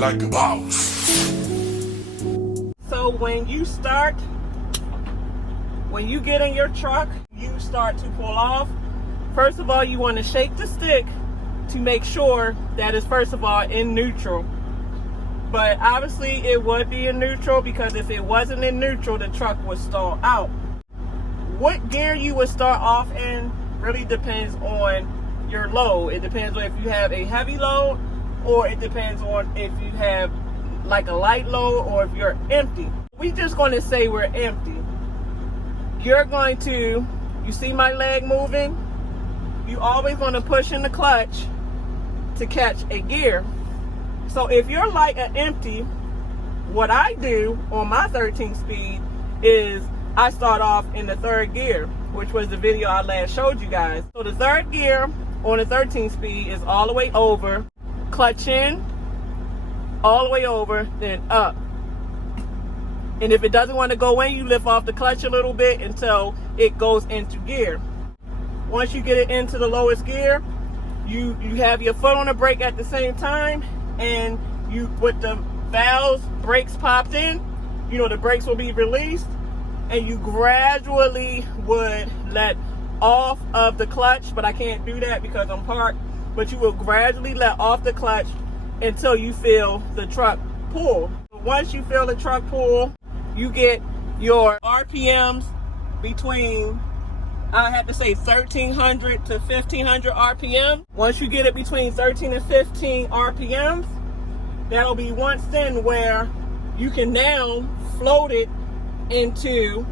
like a boss. So when you get in your truck, you start to pull off. First of all, you want to shake the stick to make sure that it's first of all in neutral. But obviously it would be in neutral, because if it wasn't in neutral, the truck would stall out. What gear you would start off in really depends on your load. It depends on if you have a heavy load, or it depends on if you have like a light load, or if you're empty. We're just going to say we're empty. You're going to, you see my leg moving? You always want to push in the clutch to catch a gear. So if you're light and empty, what I do on my 13 speed is I start off in the third gear, which was the video I last showed you guys. So the third gear on the 13 speed is all the way over, clutch in, all the way over, then up. And if it doesn't want to go in, you lift off the clutch a little bit until it goes into gear. Once you get it into the lowest gear, you have your foot on the brake at the same time, and you, with the valves, brakes popped in, you know, the brakes will be released, and you gradually would let off of the clutch, but I can't do that because I'm parked, but you will gradually let off the clutch until you feel the truck pull. Once you feel the truck pull, you get your RPMs between, I have to say, 1300 to 1500 RPM. Once you get it between 13 and 15 RPMs, that'll be once then where you can now float it into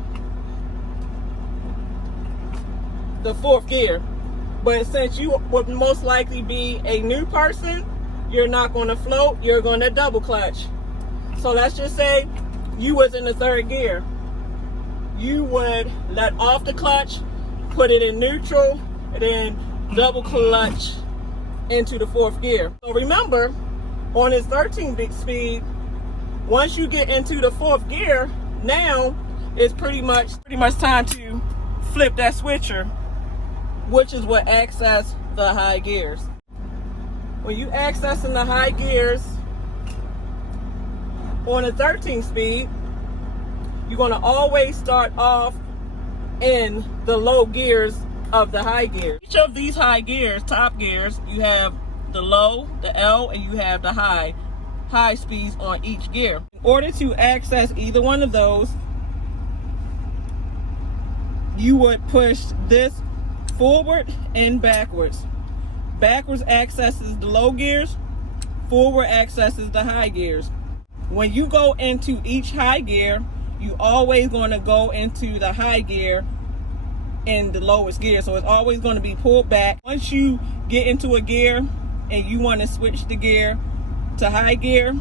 the fourth gear. But since you would most likely be a new person, you're not going to float, you're going to double clutch. So let's just say you was in the third gear. You would let off the clutch, put it in neutral, and then double clutch into the fourth gear. So remember, on this 13 big speed, once you get into the fourth gear, now it's pretty much time to flip that switcher, which is what access the high gears. When you accessing the high gears on a 13 speed, you're going to always start off in the low gears of the high gear. Each of these high gears, top gears, you have the low, the L, and you have the high speeds on each gear. In order to access either one of those, you would push this forward and backwards. Backwards accesses the low gears, forward accesses the high gears. When you go into each high gear, you always going to go into the high gear in the lowest gear. So it's always going to be pulled back. Once you get into a gear and you want to switch the gear to high gear,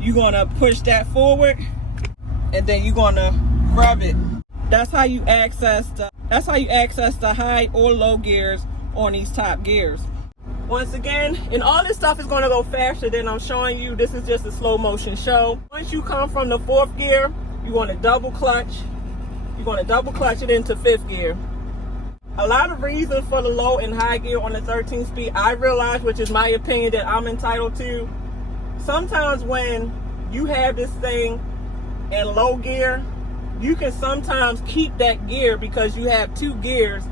you're going to push that forward, and then you're going to rev it. That's how you access the high or low gears on these top gears. Once again, and all this stuff is going to go faster than I'm showing you. This is just a slow motion show. Once you come from the fourth gear, you want to double clutch. You're going to double clutch it into fifth gear. A lot of reasons for the low and high gear on the 13 speed, I realize, which is my opinion that I'm entitled to. Sometimes when you have this thing in low gear, you can sometimes keep that gear because you have two gears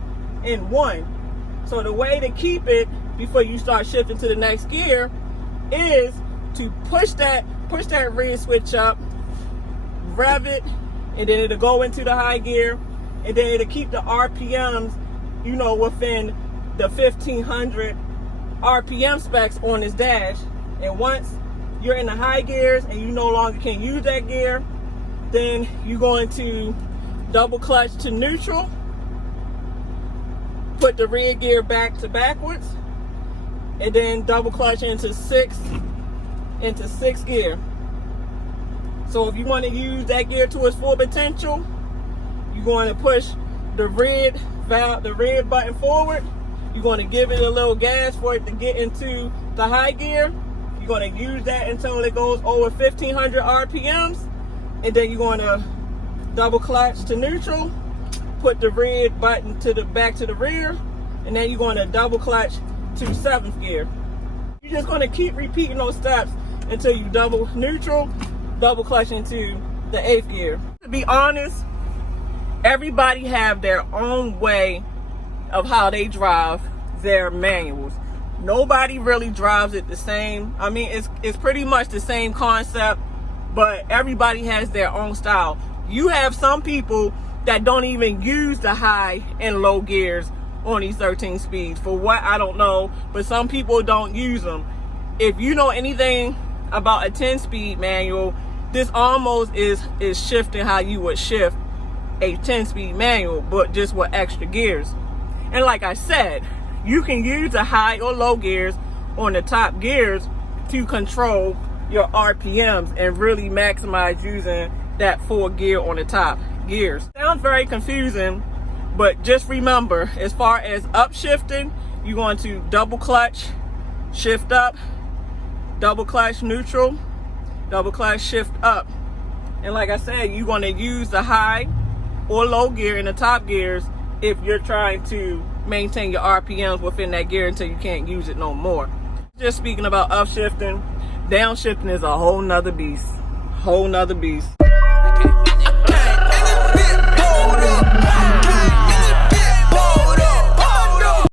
in one. So the way to keep it before you start shifting to the next gear is to push that rear switch up, rev it, and then it'll go into the high gear, and then it'll keep the RPMs, you know, within the 1500 RPM specs on this dash. And once you're in the high gears and you no longer can use that gear, then you're going to double clutch to neutral, put the rear gear back to backwards, and then double clutch into sixth gear. So if you want to use that gear to its full potential, you're going to push the red button forward. You're going to give it a little gas for it to get into the high gear. You're going to use that until it goes over 1500 RPMs, and then you're going to double clutch to neutral, put the red button back to the rear, and then you're going to double clutch to seventh gear. You're just going to keep repeating those steps until you double neutral, double clutch into the 8th gear. To be honest, everybody have their own way of how they drive their manuals. Nobody really drives it the same. I mean, it's pretty much the same concept, but everybody has their own style. You have some people that don't even use the high and low gears on these 13 speeds. For what, I don't know, but some people don't use them. If you know anything about a 10-speed manual, this almost is shifting how you would shift a 10-speed manual, but just with extra gears. And like I said, you can use the high or low gears on the top gears to control your RPMs and really maximize using that 4th gear on the top gears. Sounds very confusing, but just remember, as far as upshifting, you're going to double clutch, shift up, double clutch neutral, double clutch shift up. And like I said, you're going to use the high or low gear in the top gears if you're trying to maintain your RPMs within that gear until you can't use it no more. Just speaking about upshifting, downshifting is a whole nother beast. Whole nother beast.